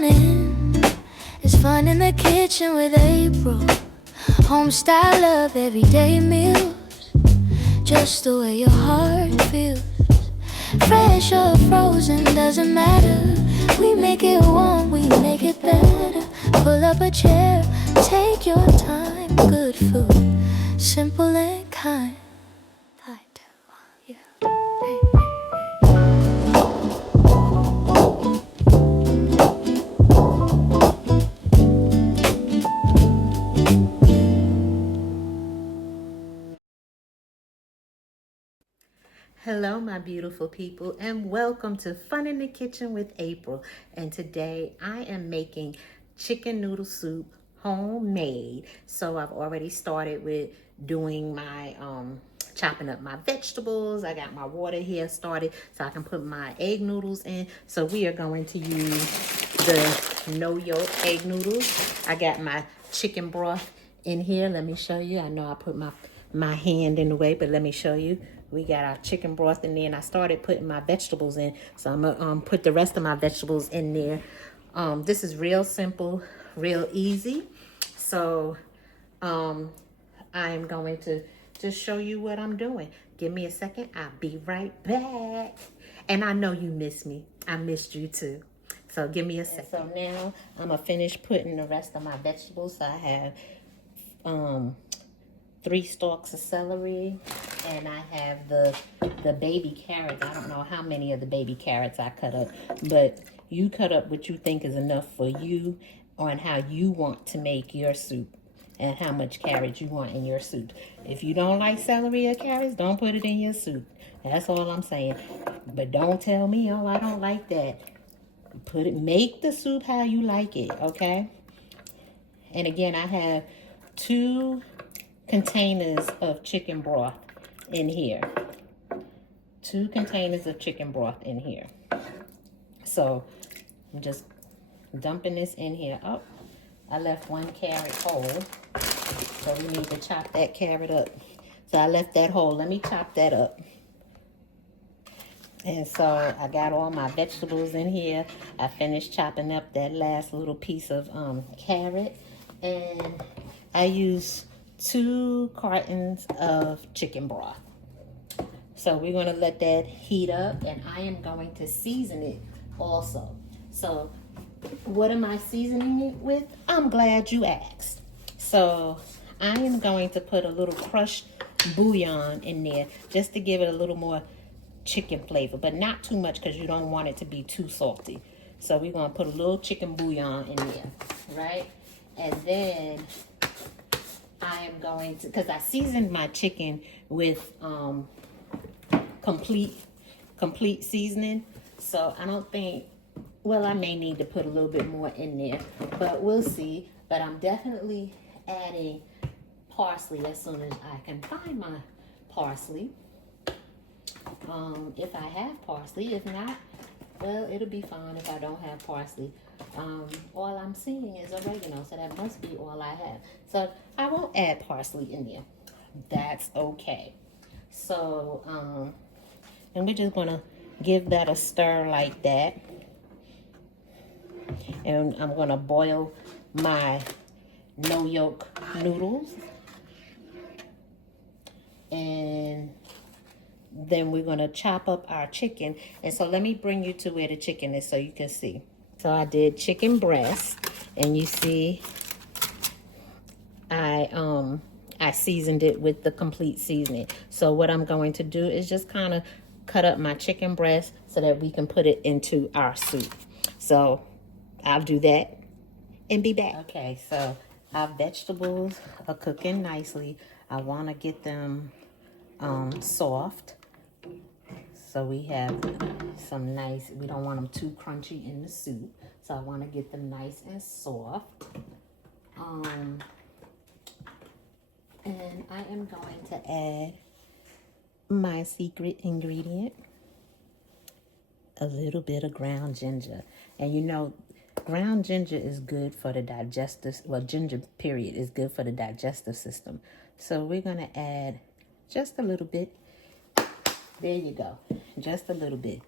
morning. It's fun in the kitchen with April. Home style of everyday meals, just the way your heart feels. Fresh or frozen, doesn't matter. We make it warm, we make it better. Pull up a chair, take your time. Good food, simple and kind. Yeah. Hey. Hello, my beautiful people, and welcome to Fun in the Kitchen with April. And today I am making chicken noodle soup homemade. So I've already started with doing my chopping up my vegetables. I got my water here started so I can put my egg noodles in. So we are going to use the no yolk egg noodles. I got my chicken broth in here. Let me show you. I know I put my hand in the way, but let me show you. We got our chicken broth in there, and I started putting my vegetables in. So I'm gonna put the rest of my vegetables in there. This is real simple, real easy. So I am going to just show you what I'm doing. Give me a second. I'll be right back. And I know you miss me. I missed you too. So give me a second. So now I'm gonna finish putting the rest of my vegetables. So I have 3 stalks of celery, and I have the baby carrots. I don't know how many of the baby carrots I cut up, but you cut up what you think is enough for you on how you want to make your soup and how much carrots you want in your soup. If you don't like celery or carrots, don't put it in your soup. That's all I'm saying. But don't tell me, oh, I don't like that. Make the soup how you like it, okay? And again, I have 2 containers of chicken broth in here. 2 containers of chicken broth in here. So I'm just dumping this in here. Oh, I left 1 carrot whole. So we need to chop that carrot up. So I left that whole. Let me chop that up. And so I got all my vegetables in here. I finished chopping up that last little piece of carrot. And I used 2 cartons of chicken broth. So we're going to let that heat up, and I am going to season it also. So what am I seasoning it with? I'm glad you asked. So I am going to put a little crushed bouillon in there just to give it a little more chicken flavor, but not too much because you don't want it to be too salty. So we're going to put a little chicken bouillon in there, right? And then I am going to, because I seasoned my chicken with complete seasoning. So I don't think, well, I may need to put a little bit more in there, but we'll see. But I'm definitely adding parsley as soon as I can find my parsley. If I have parsley, if not, well, it'll be fine if I don't have parsley. All I'm seeing is oregano, so that must be all I have. So I won't add parsley in there. That's okay. So, and we're just gonna give that a stir like that. And I'm gonna boil my no yolk noodles. And then we're gonna chop up our chicken. And so let me bring you to where the chicken is so you can see. So I did chicken breast, and you see I seasoned it with the complete seasoning. So what I'm going to do is just kind of cut up my chicken breast so that we can put it into our soup. So I'll do that and be back. Okay, so our vegetables are cooking nicely. I want to get them soft. So we have some nice, we don't want them too crunchy in the soup. So I want to get them nice and soft. And I am going to add my secret ingredient, a little bit of ground ginger. And you know, ground ginger is good for the digestive, well, ginger period is good for the digestive system. So we're going to add just a little bit. There you go. Just a little bit.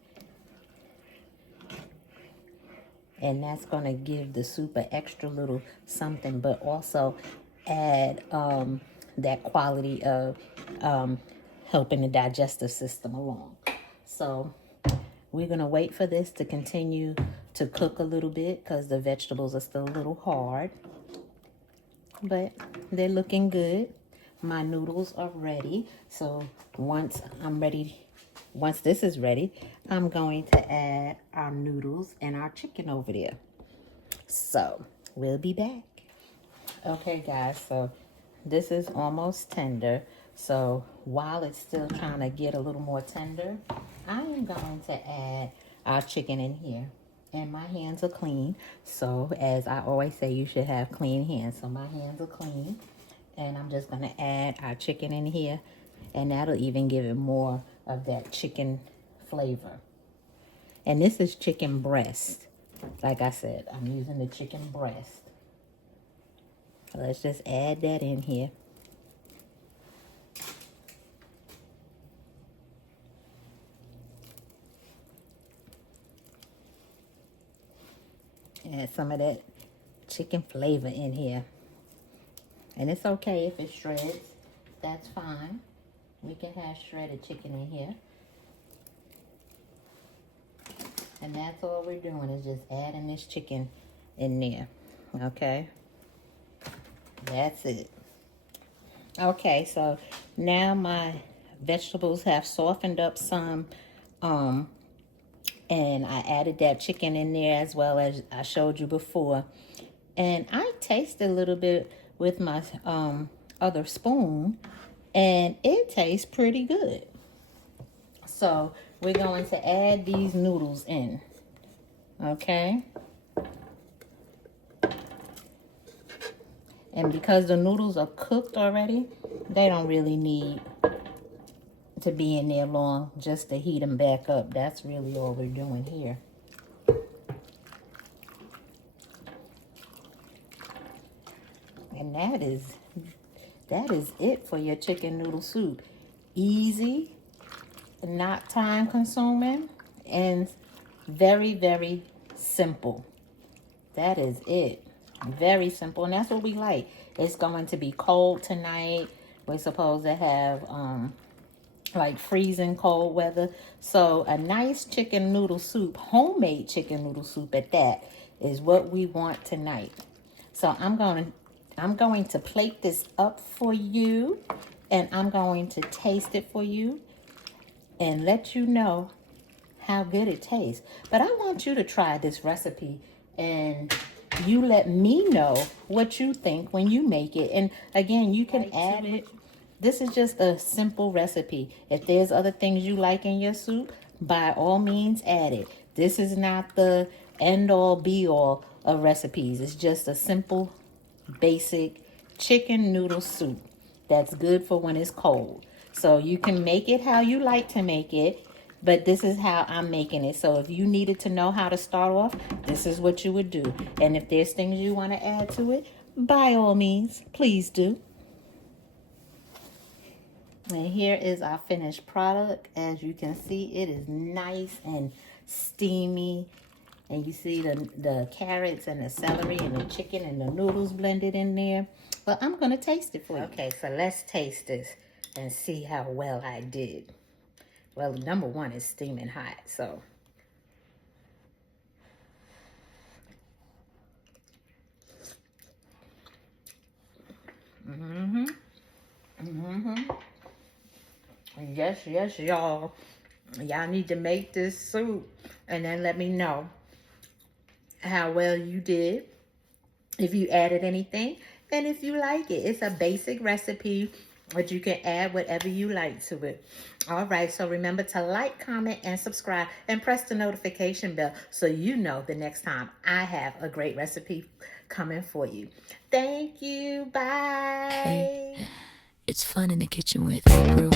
and that's going to give the soup an extra little something, but also add that quality of helping the digestive system along. So we're going to wait for this to continue to cook a little bit because the vegetables are still a little hard, but they're looking good. My noodles are ready. So once this is ready, I'm going to add our noodles and our chicken over there. So we'll be back. Okay, guys, so this is almost tender. So while it's still trying to get a little more tender, I am going to add our chicken in here. And my hands are clean. So as I always say, you should have clean hands. So my hands are clean. And I'm just going to add our chicken in here. And that'll even give it more of that chicken flavor. And this is chicken breast. Like I said, I'm using the chicken breast. Let's just add that in here. Add some of that chicken flavor in here. And it's okay if it shreds. That's fine. We can have shredded chicken in here. And that's all we're doing is just adding this chicken in there. Okay? That's it. Okay, so now my vegetables have softened up some. And I added that chicken in there as well as I showed you before. And I tasted a little bit with my other spoon, and it tastes pretty good. So we're going to add these noodles in, okay? And because the noodles are cooked already, they don't really need to be in there long just to heat them back up. That's really all we're doing here. And that is it for your chicken noodle soup. Easy, not time consuming, and very, very simple. That is it. Very simple, and that's what we like. It's going to be cold tonight. We're supposed to have like freezing cold weather. So a nice chicken noodle soup, homemade chicken noodle soup at that, is what we want tonight. So I'm going to plate this up for you, and I'm going to taste it for you and let you know how good it tastes. But I want you to try this recipe, and you let me know what you think when you make it. And again, you can add it. This is just a simple recipe. If there's other things you like in your soup, by all means add it. This is not the end-all be-all of recipes. It's just a simple, basic chicken noodle soup that's good for when it's cold. So you can make it how you like to make it, but this is how I'm making it. So if you needed to know how to start off, this is what you would do. And if there's things you want to add to it, by all means, please do. And here is our finished product. As you can see, it is nice and steamy. And you see the carrots and the celery and the chicken and the noodles blended in there. Well, I'm going to taste it for you. Okay, so let's taste this and see how well I did. Well, number one is steaming hot, so. Yes, y'all. Y'all need to make this soup and then let me know how well you did, if you added anything, and if you like it. It's a basic recipe, but you can add whatever you like to it. All right, so remember to like, comment, and subscribe, and press the notification bell so you know the next time I have a great recipe coming for you. Thank you. Bye. Hey, it's fun in the kitchen with April.